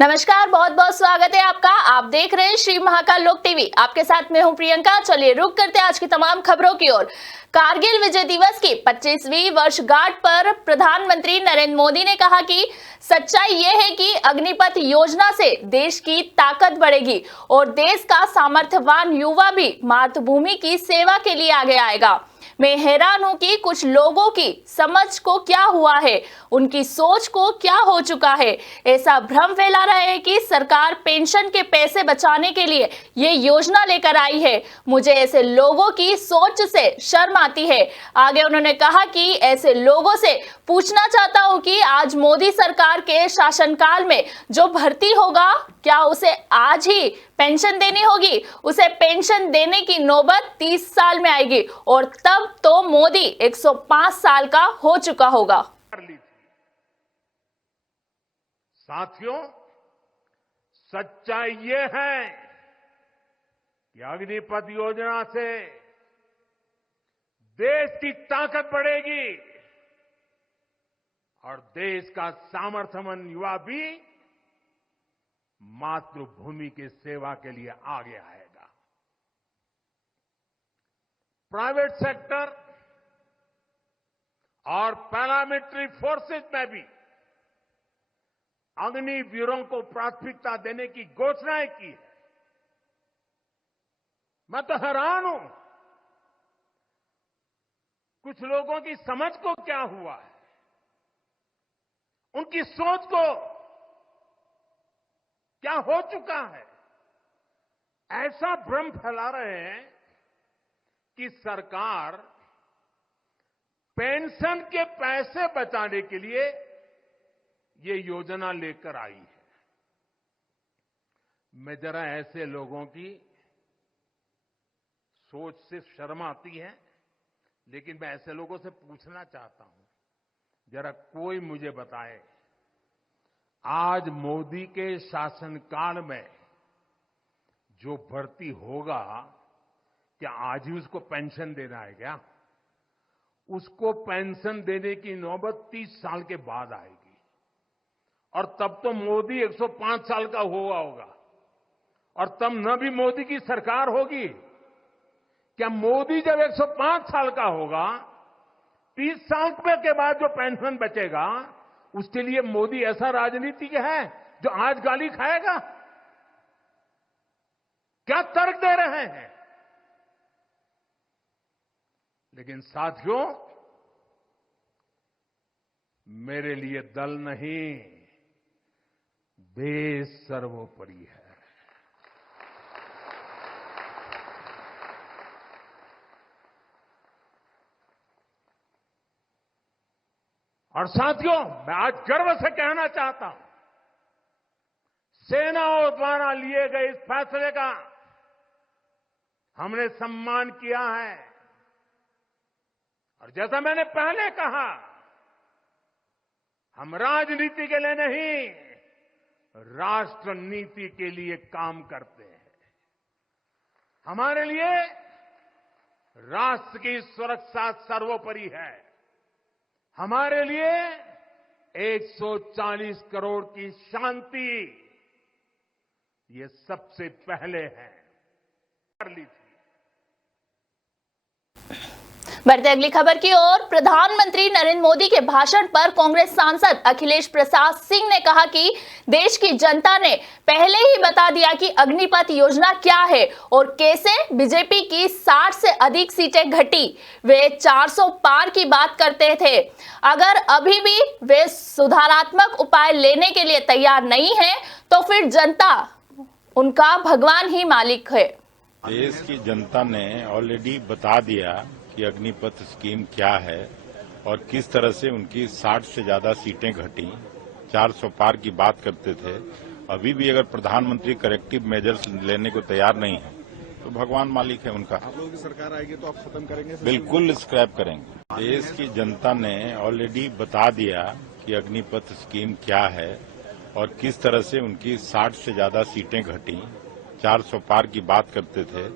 नमस्कार, बहुत बहुत स्वागत है आपका। आप देख रहे हैं श्री महाकाल लोक टीवी। आपके साथ मैं हूं प्रियंका। चलिए रुक करते हैं आज की तमाम खबरों की ओर। कारगिल विजय दिवस की 25वीं वर्षगांठ पर प्रधानमंत्री नरेंद्र मोदी ने कहा कि सच्चाई ये है कि अग्निपथ योजना से देश की ताकत बढ़ेगी और देश का सामर्थ्यवान युवा भी मातृभूमि की सेवा के लिए आगे आएगा। मैं हैरान हूं कि कुछ लोगों की समझ को क्या हुआ है, उनकी सोच को क्या हो चुका है। ऐसा भ्रम फैला रहे हैं कि सरकार पेंशन के पैसे बचाने के लिए ये योजना लेकर आई है। मुझे ऐसे लोगों की सोच से शर्म आती है। आगे उन्होंने कहा कि ऐसे लोगों से पूछना चाहता हूं कि आज मोदी सरकार के शासनकाल में जो भर्ती होगा, क्या उसे आज ही पेंशन देनी होगी? उसे पेंशन देने की नौबत 30 साल में आएगी और तब तो मोदी 105 साल का हो चुका होगा। साथियों, सच्चाई ये है कि अग्निपथ योजना से देश की ताकत बढ़ेगी और देश का सामर्थ्यवान युवा भी मातृभूमि की सेवा के लिए आगे आएगा। प्राइवेट सेक्टर और पैरामिलिट्री फोर्सेस में भी अग्निवीरों को प्राथमिकता देने की घोषणाएं की है। मैं तो हैरान हूं, कुछ लोगों की समझ को क्या हुआ है, उनकी सोच को क्या हो चुका है। ऐसा भ्रम फैला रहे हैं कि सरकार पेंशन के पैसे बचाने के लिए ये योजना लेकर आई है। मैं जरा ऐसे लोगों की सोच से शर्म आती है, लेकिन मैं ऐसे लोगों से पूछना चाहता हूं, जरा कोई मुझे बताए, आज मोदी के शासनकाल में जो भर्ती होगा, क्या आज ही उसको पेंशन देना है क्या? उसको पेंशन देने की नौबत 30 साल के बाद आएगी और तब तो मोदी 105 साल का हुआ होगा और तब न भी मोदी की सरकार होगी। क्या मोदी जब 105 साल का होगा, 30 साल के बाद जो पेंशन बचेगा, उसके लिए मोदी ऐसा राजनीतिक है जो आज गाली खाएगा? क्या तर्क दे रहे हैं? लेकिन साथियों, मेरे लिए दल नहीं, देश सर्वोपरि है। और साथियों, मैं आज गर्व से कहना चाहता हूं, सेनाओं द्वारा लिए गए इस फैसले का हमने सम्मान किया है। और जैसा मैंने पहले कहा, हम राजनीति के लिए नहीं, राष्ट्र नीति के लिए काम करते हैं। हमारे लिए राष्ट्र की सुरक्षा सर्वोपरि है। हमारे लिए 140 करोड़ की शांति ये सबसे पहले है। कर ली थी। बढ़ते अगली खबर की ओर। प्रधानमंत्री नरेंद्र मोदी के भाषण पर कांग्रेस सांसद अखिलेश प्रसाद सिंह ने कहा कि देश की जनता ने पहले ही बता दिया कि अग्निपथ योजना क्या है और कैसे बीजेपी की 60 से अधिक सीटें घटी। वे 400 पार की बात करते थे। अगर अभी भी वे सुधारात्मक उपाय लेने के लिए तैयार नहीं है तो फिर जनता उनका भगवान ही मालिक है। देश की जनता ने ऑलरेडी बता दिया कि अग्निपथ स्कीम क्या है और किस तरह से उनकी 60 से ज्यादा सीटें घटी, 400 पार की बात करते थे। अभी भी अगर प्रधानमंत्री करेक्टिव मेजर्स लेने को तैयार नहीं है तो भगवान मालिक है उनका। आप लोगों की सरकार आएगी तो आप खत्म करेंगे? बिल्कुल स्क्रैप करेंगे। देश की जनता ने ऑलरेडी बता दिया कि अग्निपथ स्कीम क्या है और किस तरह से उनकी 60 से ज्यादा सीटें घटी, 400 पार की बात करते थे।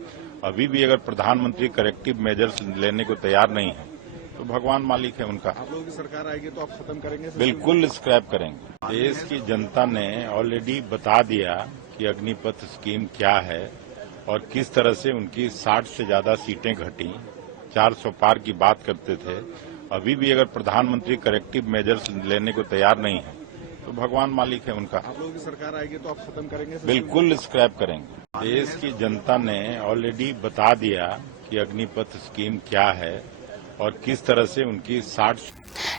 अभी भी अगर प्रधानमंत्री करेक्टिव मेजर्स लेने को तैयार नहीं है तो भगवान मालिक है उनका। आप लोगों की सरकार आएगी तो आप खत्म करेंगे? बिल्कुल स्क्रैप करेंगे। देश की जनता ने ऑलरेडी बता दिया कि अग्निपथ स्कीम क्या है और किस तरह से उनकी 60 से ज्यादा सीटें घटी, 400 पार की बात करते थे। अभी भी अगर प्रधानमंत्री करेक्टिव मेजर्स लेने को तैयार नहीं है तो भगवान मालिक है उनका। आप लोगों की सरकार आएगी तो आप खत्म करेंगे? बिल्कुल स्क्रैप करेंगे। देश की जनता ने ऑलरेडी बता दिया कि अग्निपथ स्कीम क्या है और किस तरह से उनकी 60।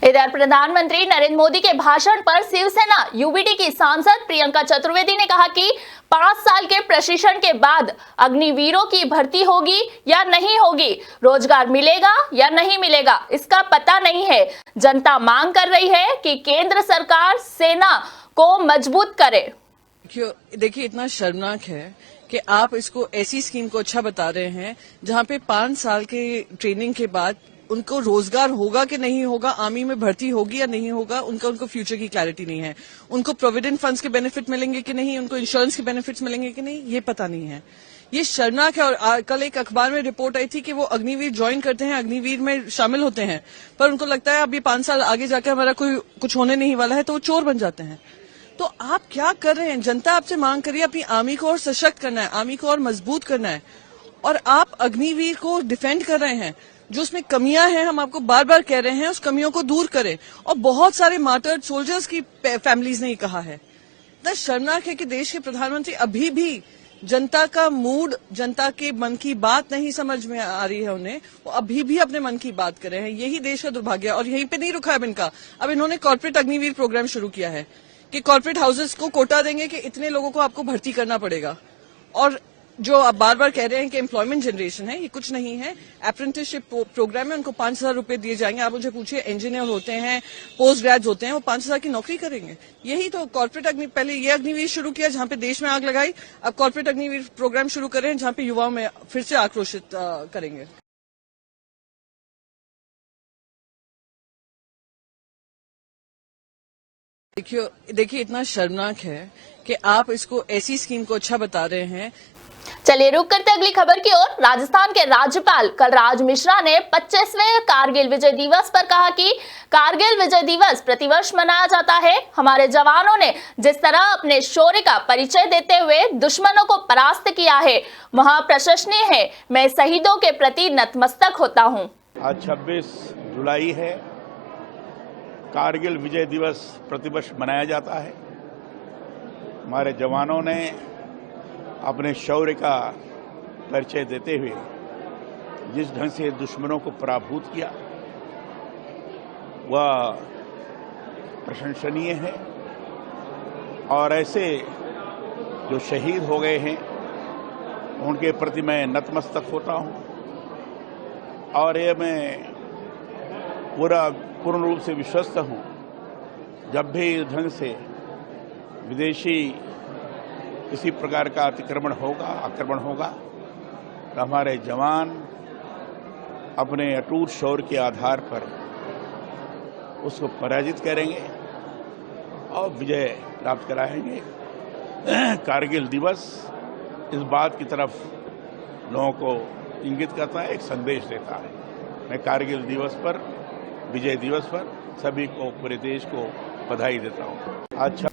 इधर प्रधानमंत्री नरेंद्र मोदी के भाषण पर शिवसेना यूबीटी की सांसद प्रियंका चतुर्वेदी ने कहा कि 5 साल के प्रशिक्षण के बाद अग्निवीरों की भर्ती होगी या नहीं होगी, रोजगार मिलेगा या नहीं मिलेगा, इसका पता नहीं है। जनता मांग कर रही है कि केंद्र सरकार सेना को मजबूत करे। देखिए, इतना शर्मनाक है कि आप इसको ऐसी स्कीम को अच्छा बता रहे हैं जहां पे 5 साल के ट्रेनिंग के बाद उनको रोजगार होगा कि नहीं होगा, आर्मी में भर्ती होगी या नहीं होगा, उनको फ्यूचर की क्लैरिटी नहीं है। उनको प्रोविडेंट फंड्स के बेनिफिट मिलेंगे कि नहीं, उनको इंश्योरेंस के बेनिफिट्स मिलेंगे कि नहीं, ये पता नहीं है। ये शर्मनाक है। और कल एक अखबार में रिपोर्ट आई थी कि वो अग्निवीर ज्वाइन करते हैं, अग्निवीर में शामिल होते हैं, पर उनको लगता है अभी 5 साल आगे जाकर हमारा कोई कुछ होने नहीं वाला है, तो वो चोर बन जाते हैं। तो आप क्या कर रहे हैं? जनता आपसे मांग करिए अपनी आर्मी को और सशक्त करना है, आर्मी को और मजबूत करना है, और आप अग्निवीर को डिफेंड कर रहे हैं। जो उसमें कमियां हैं, हम आपको बार बार कह रहे हैं, उस कमियों को दूर करें। और बहुत सारे मार्टर्ड सोल्जर्स की फैमिलीज ने कहा है। इतना शर्मनाक है कि देश के प्रधानमंत्री अभी भी जनता का मूड, जनता के मन की बात नहीं समझ में आ रही है उन्हें, वो अभी भी अपने मन की बात कर रहे हैं। यही देश का दुर्भाग्य है। और यहीं पे नहीं रुका है इनका। अब इन्होंने कॉर्पोरेट अग्निवीर प्रोग्राम शुरू किया है कि कॉर्पोरेट हाउसेस को कोटा देंगे कि इतने लोगों को आपको भर्ती करना पड़ेगा। और जो आप बार बार कह रहे हैं कि एम्प्लॉयमेंट जनरेशन है, ये कुछ नहीं है। अप्रेंटिसशिप प्रोग्राम में उनको 5,000 रुपए दिए जाएंगे। आप मुझे पूछिए, इंजीनियर होते हैं, पोस्ट ग्रेड होते हैं, वो 5,000 की नौकरी करेंगे। यही तो कॉर्पोरेट पहले ये अग्निवीर शुरू किया जहां पे देश में आग लगाई, अब कॉर्पोरेट अग्निवीर प्रोग्राम शुरू कर रहे हैं जहां पे युवाओं में फिर से आक्रोशित करेंगे। देखिए, इतना शर्मनाक है कि आप इसको ऐसी स्कीम को अच्छा बता रहे हैं। चलिए रुक करते अगली खबर की ओर। राजस्थान के राज्यपाल कलराज मिश्रा ने 25वें कारगिल विजय दिवस पर कहा कि कारगिल विजय दिवस प्रतिवर्ष मनाया जाता है। हमारे जवानों ने जिस तरह अपने शौर्य का परिचय देते हुए दुश्मनों को परास्त किया है, वह प्रशंसनीय है। मैं शहीदों के प्रति नतमस्तक होता हूँ। आज 26 जुलाई है। कारगिल विजय दिवस प्रतिवर्ष मनाया जाता है। हमारे जवानों ने अपने शौर्य का परिचय देते हुए जिस ढंग से दुश्मनों को पराभूत किया, वह प्रशंसनीय है। और ऐसे जो शहीद हो गए हैं उनके प्रति मैं नतमस्तक होता हूं। और ये मैं पूर्ण रूप से विश्वस्त हूं, जब भी इस ढंग से विदेशी किसी प्रकार का आक्रमण होगा तो हमारे जवान अपने अटूट शौर्य के आधार पर उसको पराजित करेंगे और विजय प्राप्त कराएंगे। कारगिल दिवस इस बात की तरफ लोगों को इंगित करता है, एक संदेश देता है। मैं कारगिल दिवस पर, विजय दिवस पर सभी को, पूरे देश को बधाई देता हूँ। अच्छा,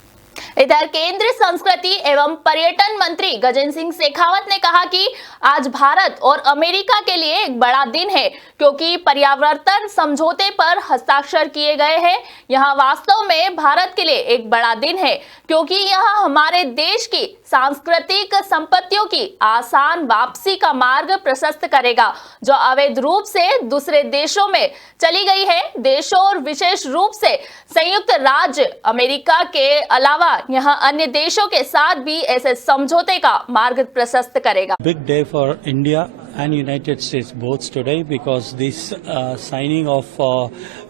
इधर केंद्रीय संस्कृति एवं पर्यटन मंत्री गजेंद्र सिंह शेखावत ने कहा कि आज भारत और अमेरिका के लिए एक बड़ा दिन है, क्योंकि पर्यावरण समझौते पर हस्ताक्षर किए गए हैं। यह वास्तव में भारत के लिए एक बड़ा दिन है, क्योंकि यह हमारे देश की सांस्कृतिक संपत्तियों की आसान वापसी का मार्ग प्रशस्त करेगा, जो अवैध रूप से दूसरे देशों में चली गई है। देशों और विशेष रूप से संयुक्त राज्य अमेरिका के अलावा यहाँ अन्य देशों के साथ भी ऐसे समझौते का मार्ग प्रशस्त करेगा। Big day for India and United States both today, because this signing of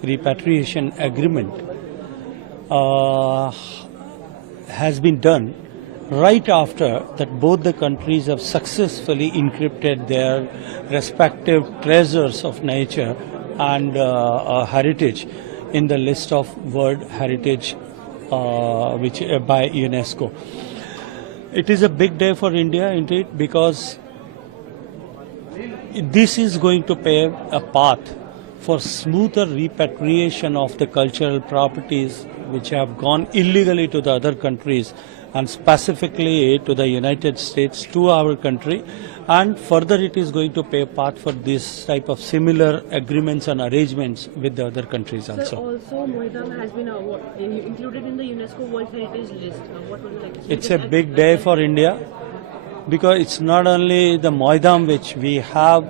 repatriation agreement has been done right after that both the countries have successfully encrypted their respective treasures of nature and heritage in the list of World Heritage which by UNESCO. It is a big day for India indeed, because this is going to pave a path for smoother repatriation of the cultural properties which have gone illegally to the other countries and specifically to the United States, to our country, and further it is going to pave path for this type of similar agreements and arrangements with the other countries Sir, also. also Moidam has been included in the UNESCO World Heritage List. What would you like to say? It's a big day for India because it's not only the Moidam which we have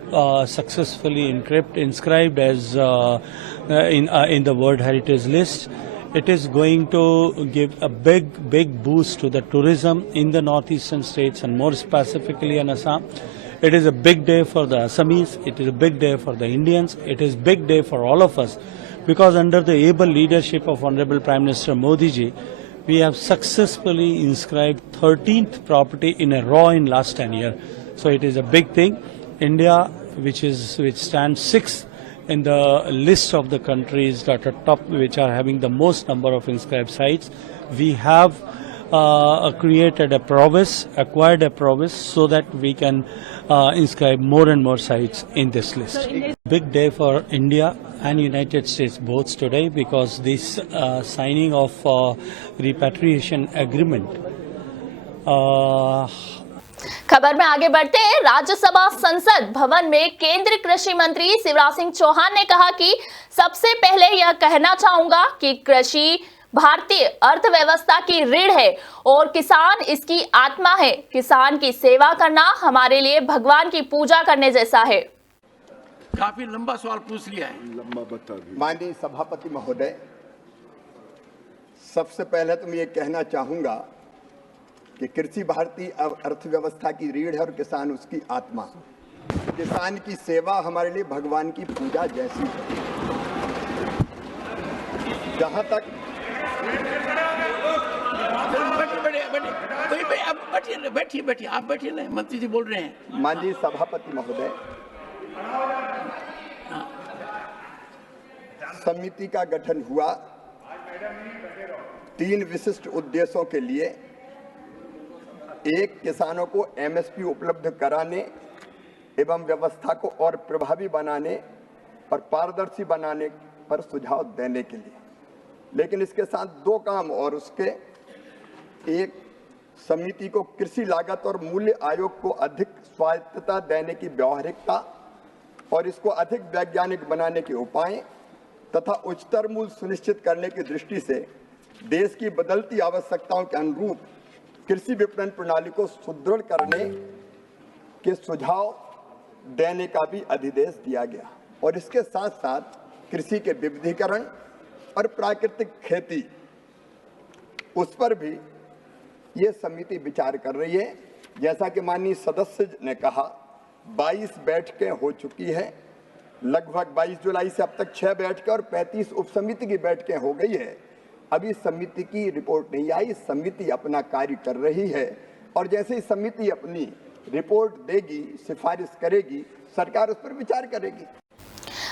successfully inscribed as in the World Heritage List. It is going to give a big boost to the tourism in the northeastern states and more specifically in Assam. It is a big day for the Assamese. It is a big day for the Indians. It is a big day for all of us because under the able leadership of Honorable Prime Minister Modi ji, we have successfully inscribed 13th property in a row in last 10 years. So it is a big thing. India, which stands 6th in the list of the countries that are top, which are having the most number of inscribed sites, we have acquired a province so that we can inscribe more and more sites in this list. Big day for India and United States both today because this signing of repatriation agreement खबर में आगे बढ़ते हैं। राज्यसभा संसद भवन में केंद्रीय कृषि मंत्री शिवराज सिंह चौहान ने कहा कि सबसे पहले यह कहना चाहूंगा कि कृषि भारतीय अर्थव्यवस्था की रीढ़ है और किसान इसकी आत्मा है। किसान की सेवा करना हमारे लिए भगवान की पूजा करने जैसा है। काफी लंबा सवाल पूछ लिया है। माननीय सभापति महोदय, सबसे पहले तो मैं ये कहना चाहूंगा कि कृषि भारतीय अर्थव्यवस्था की रीढ़ है और किसान उसकी आत्मा। किसान की सेवा हमारे लिए भगवान की पूजा जैसी है। जहां तक बैठिए आप बैठिए ना, मंत्री जी बोल रहे हैं। माननीय सभापति महोदय, समिति का गठन हुआ 3 विशिष्ट उद्देश्यों के लिए। एक, किसानों को एमएसपी उपलब्ध कराने एवं व्यवस्था को और प्रभावी बनाने और पारदर्शी बनाने पर सुझाव देने के लिए। लेकिन इसके साथ 2 काम और उसके, एक, समिति को कृषि लागत और मूल्य आयोग को अधिक स्वायत्तता देने की व्यावहारिकता और इसको अधिक वैज्ञानिक बनाने के उपाय तथा उच्चतर मूल्य सुनिश्चित करने की दृष्टि से देश की बदलती आवश्यकताओं के अनुरूप कृषि विपणन प्रणाली को सुदृढ़ करने के सुझाव देने का भी अधिदेश दिया गया। और इसके साथ साथ कृषि के विविधीकरण और प्राकृतिक खेती, उस पर भी ये समिति विचार कर रही है। जैसा कि माननीय सदस्य ने कहा, 22 बैठकें हो चुकी है। लगभग 22 जुलाई से अब तक 6 बैठकें और 35 उपसमिति की बैठकें हो गई है। अभी समिति की रिपोर्ट नहीं आई। समिति अपना कार्य कर रही है और जैसे ही समिति अपनी रिपोर्ट देगी, सिफारिश करेगी, सरकार उस पर विचार करेगी।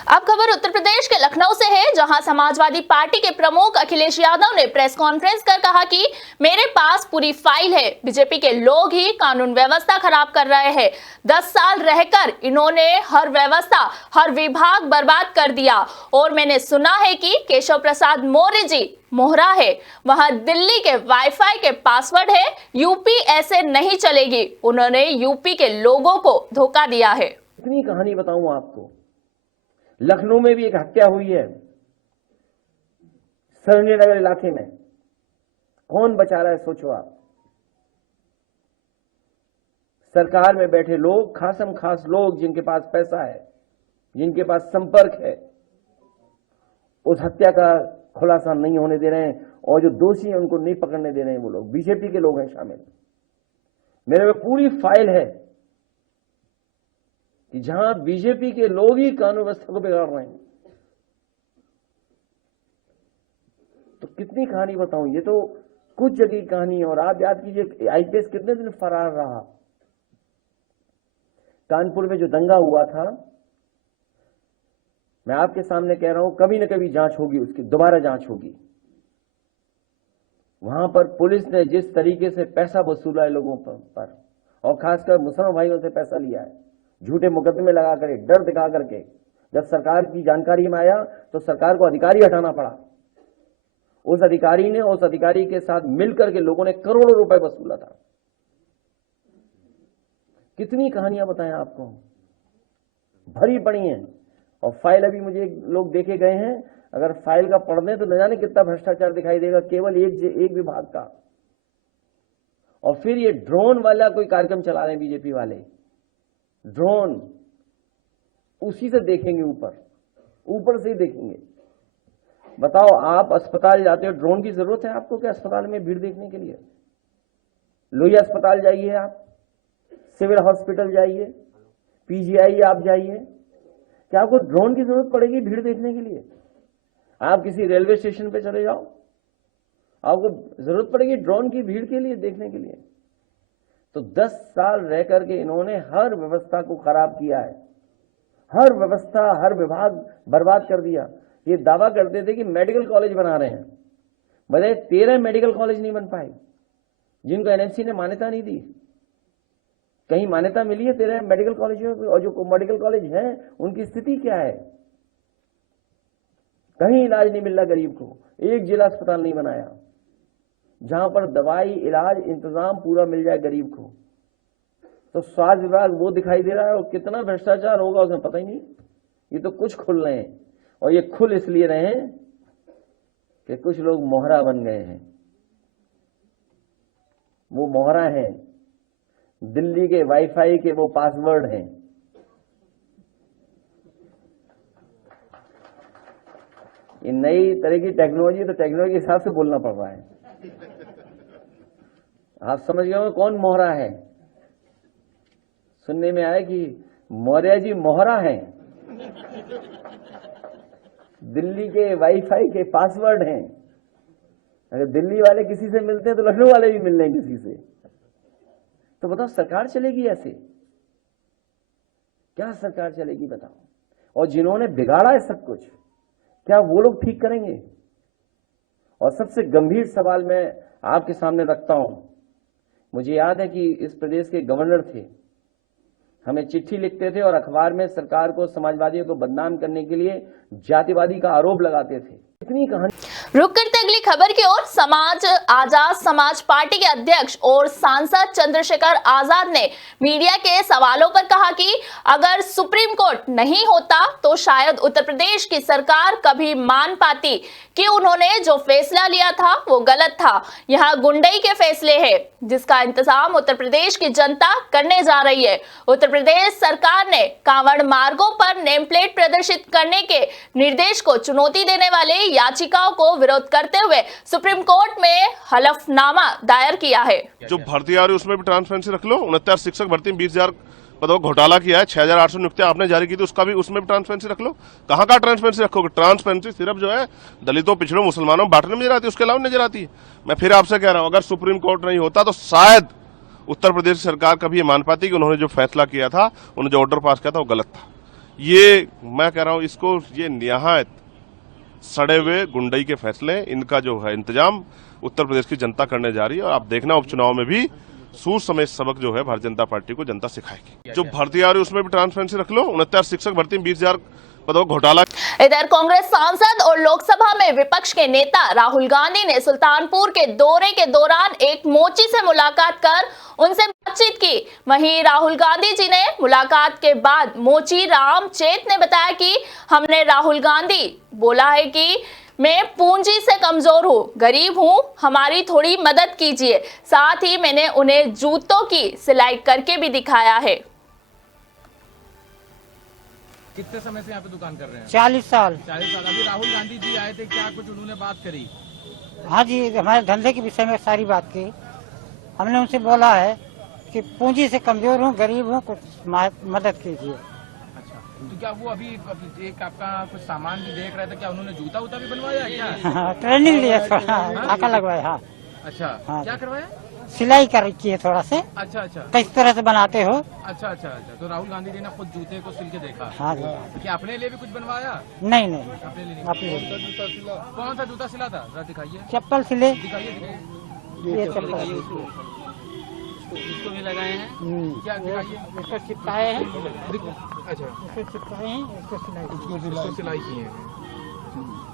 अब खबर उत्तर प्रदेश के लखनऊ से है, जहां समाजवादी पार्टी के प्रमुख अखिलेश यादव ने प्रेस कॉन्फ्रेंस कर कहा कि मेरे पास पूरी फाइल है। बीजेपी के लोग ही कानून व्यवस्था खराब कर रहे हैं। 10 साल रहकर इन्होंने हर व्यवस्था, हर विभाग बर्बाद कर दिया। और मैंने सुना है कि केशव प्रसाद मौर्य जी मोहरा है, वहां दिल्ली के वाईफाई के पासवर्ड है। यूपी ऐसे नहीं चलेगी। उन्होंने यूपी के लोगों को धोखा दिया है। इतनी कहानी बताऊं आपको। लखनऊ में भी एक हत्या हुई है, सरोजनी नगर इलाके में। कौन बचा रहा है, सोचो आप। सरकार में बैठे लोग, खासम खास लोग जिनके पास पैसा है, जिनके पास संपर्क है, उस हत्या का खुलासा नहीं होने दे रहे हैं और जो दोषी हैं उनको नहीं पकड़ने दे रहे हैं। वो लोग बीजेपी के लोग हैं शामिल। मेरे में पूरी फाइल है कि जहां बीजेपी के लोग ही कानून व्यवस्था को बिगाड़ रहे हैं। तो कितनी कहानी बताऊं, ये तो कुछ जगह की कहानी है। और आप याद कीजिए, आईपीएस कितने दिन फरार रहा। कानपुर में जो दंगा हुआ था, मैं आपके सामने कह रहा हूं, कभी न कभी जांच होगी, उसकी दोबारा जांच होगी। वहां पर पुलिस ने जिस तरीके से पैसा वसूला है लोगों पर और खासकर मुसलमान भाइयों से पैसा लिया है, झूठे मुकदमे लगा करके, डर दिखा करके, जब सरकार की जानकारी में आया तो सरकार को अधिकारी हटाना पड़ा। उस अधिकारी ने, उस अधिकारी के साथ मिलकर के लोगों ने करोड़ों रुपए वसूला था। कितनी कहानियां बताएं आपको, भरी पड़ी हैं। और फाइल अभी मुझे लोग देके गए हैं, अगर फाइल का पढ़ दें तो न जाने कितना भ्रष्टाचार दिखाई देगा केवल एक विभाग का। और फिर ये ड्रोन वाला कोई कार्यक्रम चला रहे हैं बीजेपी वाले, ड्रोन उसी से देखेंगे, ऊपर से ही देखेंगे। बताओ, आप अस्पताल जाते हो, ड्रोन की जरूरत है आपको क्या अस्पताल में भीड़ देखने के लिए? लोहिया अस्पताल जाइए, आप सिविल हॉस्पिटल जाइए, पीजीआई आप जाइए, क्या आपको ड्रोन की जरूरत पड़ेगी भीड़ देखने के लिए? आप किसी रेलवे स्टेशन पे चले जाओ, आपको जरूरत पड़ेगी ड्रोन की भीड़ के लिए देखने के लिए? तो 10 साल रह करके इन्होंने हर व्यवस्था को खराब किया है, हर व्यवस्था, हर विभाग बर्बाद कर दिया। ये दावा करते थे कि मेडिकल कॉलेज बना रहे हैं, बताइए 13 मेडिकल कॉलेज नहीं बन पाए जिनको एनएमसी ने मान्यता नहीं दी। कहीं मान्यता मिली है 13 मेडिकल कॉलेजों को? और जो मेडिकल कॉलेज हैं उनकी स्थिति क्या है? कहीं इलाज नहीं मिल रहा गरीब को। एक जिला अस्पताल नहीं बनाया जहां पर दवाई, इलाज, इंतजाम पूरा मिल जाए गरीब को। तो स्वास्थ्य विभाग वो दिखाई दे रहा है, और कितना भ्रष्टाचार होगा उसमें पता ही नहीं। ये तो कुछ खुल रहे हैं, और ये खुल इसलिए रहे हैं कि कुछ लोग मोहरा बन गए हैं। वो मोहरा हैं, दिल्ली के वाईफाई के वो पासवर्ड हैं। ये नई तरह की टेक्नोलॉजी, तो टेक्नोलॉजी के हिसाब से बोलना पड़ रहा है। आप समझ गए हो कौन मोहरा है? सुनने में आया कि मौर्य जी मोहरा हैं, दिल्ली के वाईफाई के पासवर्ड हैं। अगर दिल्ली वाले किसी से मिलते हैं तो लखनऊ वाले भी मिल रहे हैं किसी से। तो बताओ सरकार चलेगी ऐसे? क्या सरकार चलेगी बताओ? और जिन्होंने बिगाड़ा है सब कुछ, क्या वो लोग ठीक करेंगे? और सबसे गंभीर सवाल मैं आपके सामने रखता हूं। मुझे याद है कि इस प्रदेश के गवर्नर थे, हमें चिट्ठी लिखते थे और अखबार में सरकार को, समाजवादियों को बदनाम करने के लिए जातिवादी का आरोप लगाते थे। इतनी कहानी। रुक करते अगली खबर की ओर। आजाद समाज पार्टी के अध्यक्ष और सांसद चंद्रशेखर आजाद ने मीडिया के सवालों पर कहा कि अगर सुप्रीम कोर्ट नहीं होता तो शायद उत्तर प्रदेश की सरकार कभी मान पाती कि उन्होंने जो फैसला लिया था वो गलत था। यह गुंडई के फैसले हैं जिसका इंतजाम उत्तर प्रदेश की जनता करने जा रही है। उत्तर प्रदेश सरकार ने कांवड़ मार्गों पर नेम प्लेट प्रदर्शित करने के निर्देश को चुनौती देने वाले याचिकाओं को विरोध करते हुए सुप्रीम कोर्ट में हलफनामा दायर किया है। जो भर्ती आ रही है उसमें भी ट्रांसपेरेंसी रख लो। 69 शिक्षक भर्ती में 20,000 पदों का घोटाला किया है, 6,800 नियुक्तियां आपने जारी की थी, उसका भी, उसमें भी ट्रांसपेरेंसी रख लो। कहाँ का ट्रांसपेरेंसी रखोगे? ट्रांसपेरेंसी सिर्फ जो है दलितों, पिछड़ों, मुसलमानों बांटने में नजर आती है, उसके अलावा नजर आती है। मैं फिर आपसे कह रहा हूँ, अगर सुप्रीम कोर्ट नहीं होता तो शायद उत्तर प्रदेश सरकार कभी ये मान पाती कि उन्होंने जो फैसला किया था, उन्होंने जो ऑर्डर पास किया था वो गलत था। ये मैं कह रहा हूँ, इसको ये निहायत सड़े हुए गुंडई के फैसले, इनका जो है इंतजाम उत्तर प्रदेश की जनता करने जा रही है। और आप देखना उपचुनाव में भी सूर समेत सबक जो है भारतीय जनता पार्टी को जनता सिखाएगी। जो भर्ती आ रही है उसमें भी ट्रांसपेरेंसी रख लो। 69 शिक्षक भर्ती में 20,000 पदों का घोटाला। इधर कांग्रेस सांसद और लोकसभा में विपक्ष के नेता राहुल गांधी ने सुल्तानपुर के दौरे के दौरान एक मोची से मुलाकात कर उनसे बातचीत की। वहीं राहुल गांधी जी ने मुलाकात के बाद मोची रामचेत ने बताया कि हमने राहुल गांधी बोला है कि मैं पूंजी से कमजोर हूँ, गरीब हूँ, हमारी थोड़ी मदद कीजिए। साथ ही मैंने उन्हें जूतों की सिलाई करके भी दिखाया है। कितने समय से यहाँ पे दुकान कर रहे हैं? 40 साल। 40 साल। अभी राहुल गांधी जी आए थे, क्या कुछ उन्होंने बात करी? हाँ जी, हमारे धंधे के विषय में सारी बात की। हमने उनसे बोला है कि पूंजी से कमजोर हूँ, गरीब हूँ, कुछ मदद कीजिए। अच्छा, तो क्या वो अभी एक आपका कुछ सामान भी देख रहे थे, क्या उन्होंने जूता उता भी बनवाया क्या? ट्रेनिंग लिया, थोड़ा टाका लगवाया। हाँ। अच्छा, हाँ, क्या करवाया? सिलाई कर की है थोड़ा से। अच्छा अच्छा, किस तरह से बनाते हो? अच्छा अच्छा अच्छा। तो राहुल गांधी जी ने खुद जूते को सिल के देखा? हाँ जी। क्या अपने लिए भी कुछ बनवाया? नहीं नहीं, अपने लिए नहीं। अपने कौन सा जूता सिला था? जरा दिखाइए। चप्पल सिले। दिखाइए। ये चप्पल इसको भी लगाए हैं। क्या दिखाइए? इसको चिपकाए हैं, अच्छा, इसको चिपकाए हैं, इसको सिलाई इसको सिलाई किए हैं।